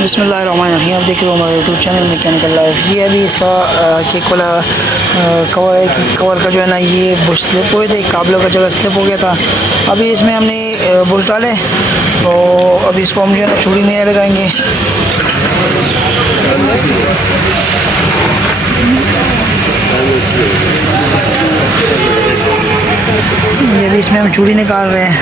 बिस्मिल्लाहिर्रहमानिर्रहीम। आप देख रहे हो हमारे यूट्यूब चैनल मैकेनिकल लाइफ। ये अभी इसका केक वाला कवर है कि कवर का जो है ना ये बुश स्लिप हुए थे, काबलों का जगह स्लिप हो गया था। अभी इसमें हमने बुल डाले तो अभी इसको हम जो है ना छुरी नहीं लगाएंगे। ये भी इसमें हम चूड़ी निकाल रहे हैं।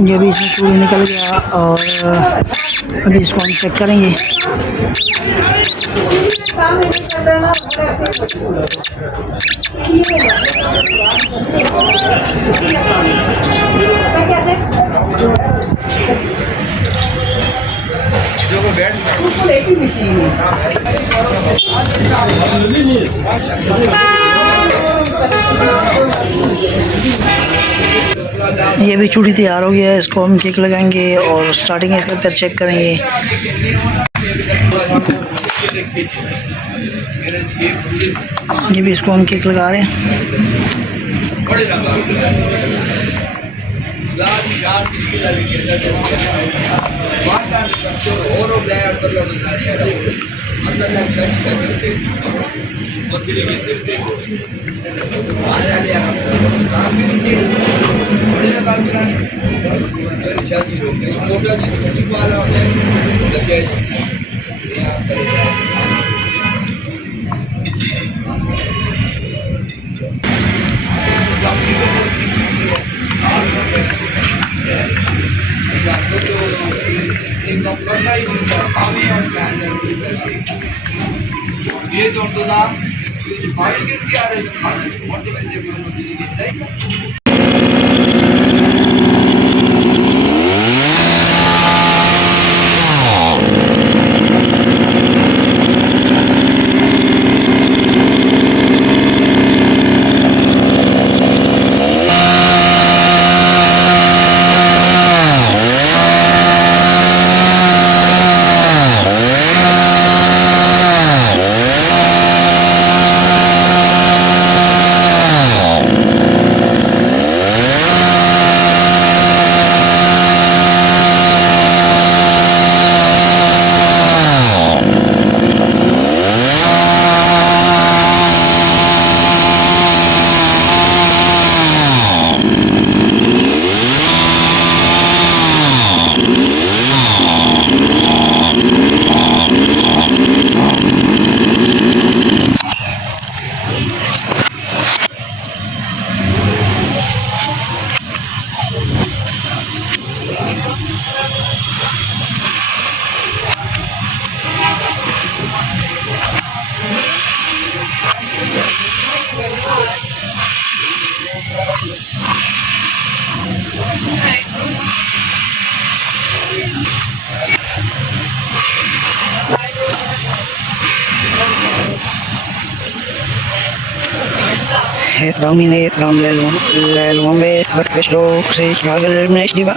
ये भी इसमें चूड़ी निकल गया और अभी इसको हम चेक करेंगे। ये भी चूड़ी तैयार हो गया है। इसको हम किक लगाएंगे और स्टार्टिंग इसके अंदर चेक करेंगे। ये भी इसको हम किक लगा रहे हैं। ये जो तो दाम ये फाइल गिर के आ रहे हैं मोटे में जो नहीं। Ramine Rambe Rakashro se Kagal Meshdiva.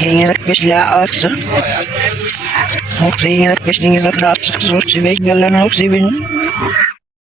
Hingat ko sila ako. Hingat ko sila ako. Sibig na lang ako sibig.